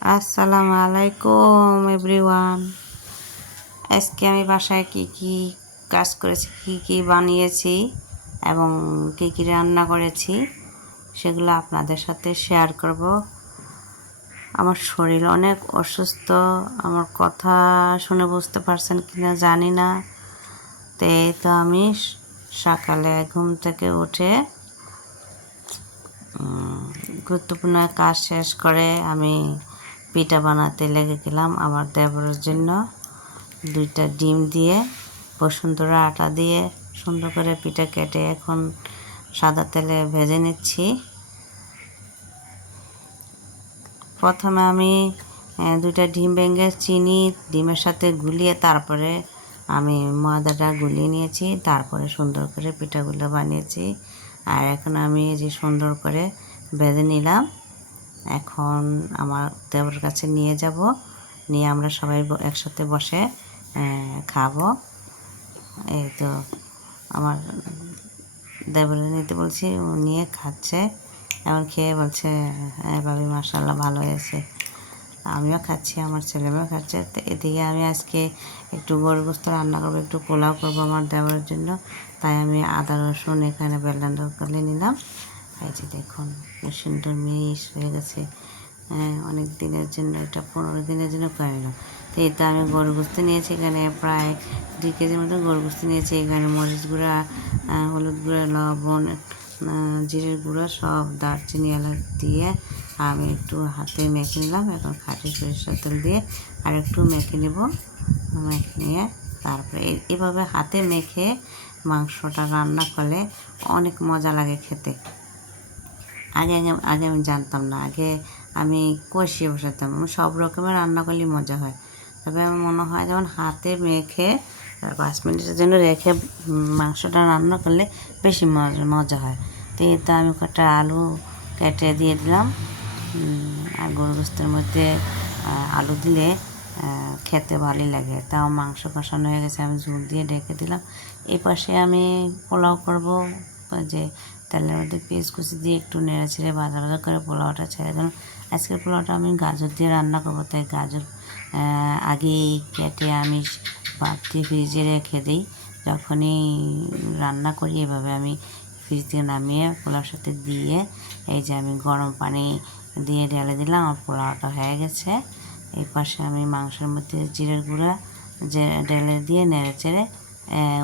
আসসালামু আলাইকুম এভরিওয়ান। আজকে আমি বাসায় কি কাজ করেছি, কি বানিয়েছি এবং কি রান্না করেছি সেগুলো আপনাদের সাথে শেয়ার করব। আমার শরীর অনেক অসুস্থ, আমার কথা শুনে বুঝতে পারছেন কিনা জানি না। তো আমি সকালে ঘুম থেকে উঠে গুরুত্বপূর্ণ কাজ শেষ করে আমি পিঠা বানাতে লেগে গেলাম আমার দেবরের জন্য। 2টা ডিম দিয়ে বসুন্ধরা আটা দিয়ে সুন্দর করে পিঠা কেটে এখন সাদা তেলে ভেজে নিচ্ছি। প্রথমে আমি 2টা ডিম ভেঙে চিনি ডিমের সাথে গুলিয়ে তারপরে আমি ময়দাটা গুলিয়ে নিয়েছি, তারপরে সুন্দর করে পিঠাগুলো বানিয়েছি। আর এখন আমি যে সুন্দর করে ভেজে নিলাম, এখন আমার দেবরের কাছে নিয়ে যাব, নিয়ে আমরা সবাই একসাথে বসে খাবো। এই তো আমার দেবরে নিতে বলছি, ও নিয়ে খাচ্ছে, এমন খেয়ে বলছে হ্যাঁ ভাবি মাশাআল্লাহ ভালো হয়েছে। আমিও খাচ্ছি, আমার ছেলেমেয়েও খাচ্ছে। তো এদিকে আমি আজকে একটু গরুর গোশত রান্না করবো, একটু পোলাও করবো আমার দেওয়ার জন্য। তাই আমি আদা রসুন এখানে ব্লেন্ডার করে নিলাম। এই যে দেখুন সুন্দর মিশ হয়ে গেছে। অনেক দিনের জন্য, এটা 15 দিনের জন্য করে নিলাম। তো এটা আমি গরুর গোশত নিয়েছি, এখানে প্রায় 2 কেজির মতো গরুর গোশত নিয়েছি। এখানে মরিচ গুঁড়া, হলুদ গুঁড়া, লবণ, জিরের গুঁড়া সব দারচিনি এলাচ দিয়ে আমি একটু হাতে মেখে নিলাম। এখন খাঁটি সরিষার তেল দিয়ে আর একটু মেখে নেব। মেখে নিয়ে তারপরে এভাবে হাতে মেখে মাংসটা রান্না করলে অনেক মজা লাগে খেতে। আগে আগে আমি জানতাম না, আগে আমি কষিয়ে বসাতাম। সব রকমের রান্না করলে মজা হয়, তবে আমার মনে হয় যেমন হাতে মেখে 5 মিনিটের জন্য রেখে মাংসটা রান্না করলে বেশি মজা হয়। তো এতে আমি কটা আলু কেটে দিয়ে দিলাম। আর গরু গোশতের মধ্যে আলু দিলে খেতে ভালোই লাগে। তাও মাংস কষানো হয়ে গেছে, আমি ঝোল দিয়ে ঢেকে দিলাম। এই পাশে আমি পোলাও করব, যে তেলের মধ্যে পেঁয়াজ কুচি দিয়ে একটু নেড়ে ছেড়ে ভাজা ভাজা করে পোলাওটা ছেড়ে দিলাম। আজকের পোলাওটা আমি গাজর দিয়ে রান্না করবো, তাই গাজর আগেই কেটে আমি ভাপ দিয়ে ফ্রিজে রেখে দিই। যখনই রান্না করি এভাবে আমি ফ্রিজ থেকে নামিয়ে পোলাওর সাথে দিয়ে এই যে আমি গরম পানি দিয়ে ঢেলে দিলাম। আমার পোলাওটা হয়ে গেছে। এই পাশে আমি মাংসের মধ্যে জিরের গুঁড়া যে ঢেলে দিয়ে নেড়ে চেড়ে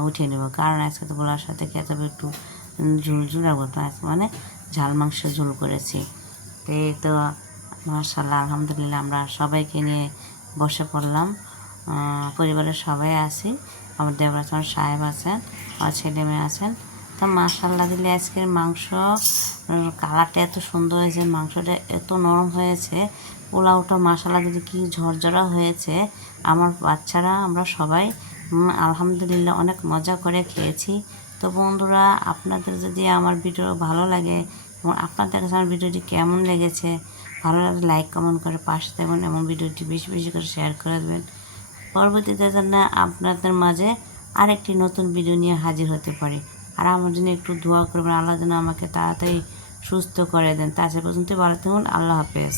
উঠিয়ে নেব, কারণ আজকে তো পোলাওর সাথে খেতে হবে একটু ঝুল বলতো, মানে ঝাল মাংস ঝোল করেছি। তো এই তো মাশাআল্লাহ আলহামদুলিল্লাহ আমরা সবাইকে নিয়ে বসে পড়লাম। পরিবারের সবাই আছি, আমার দেবর আছেন, আমার সাহেব আছেন, আমার ছেলে মেয়ে আছেন। তো মাশাআল্লাহ দিলে আজকের মাংস কালারটা এত সুন্দর হয়েছে, মাংসটা এত নরম হয়েছে, পোলাওটা মাশাআল্লাহ দিলে কি ঝরঝরা হয়েছে। আমার বাচ্চারা আমরা সবাই আলহামদুলিল্লাহ অনেক মজা করে খেয়েছি। তো বন্ধুরা, আপনাদের যদি আমার ভিডিও ভালো লাগে এবং আপনাদের কাছে আমার ভিডিওটি কেমন লেগেছে, ভালো লাগলে লাইক কমেন্ট করে পাশে থাকবেন এবং ভিডিওটি বেশি বেশি করে শেয়ার করে দেবেন। পরবর্তীতে যেন আপনাদের মাঝে আরেকটি নতুন ভিডিও নিয়ে হাজির হতে পারি। আর আমার জন্য একটু দোয়া করবেন, আল্লাহ যেন আমাকে তাড়াতাড়ি সুস্থ করে দেন। তা সে পর্যন্ত ভালো থাকুন, আল্লাহ হাফেজ।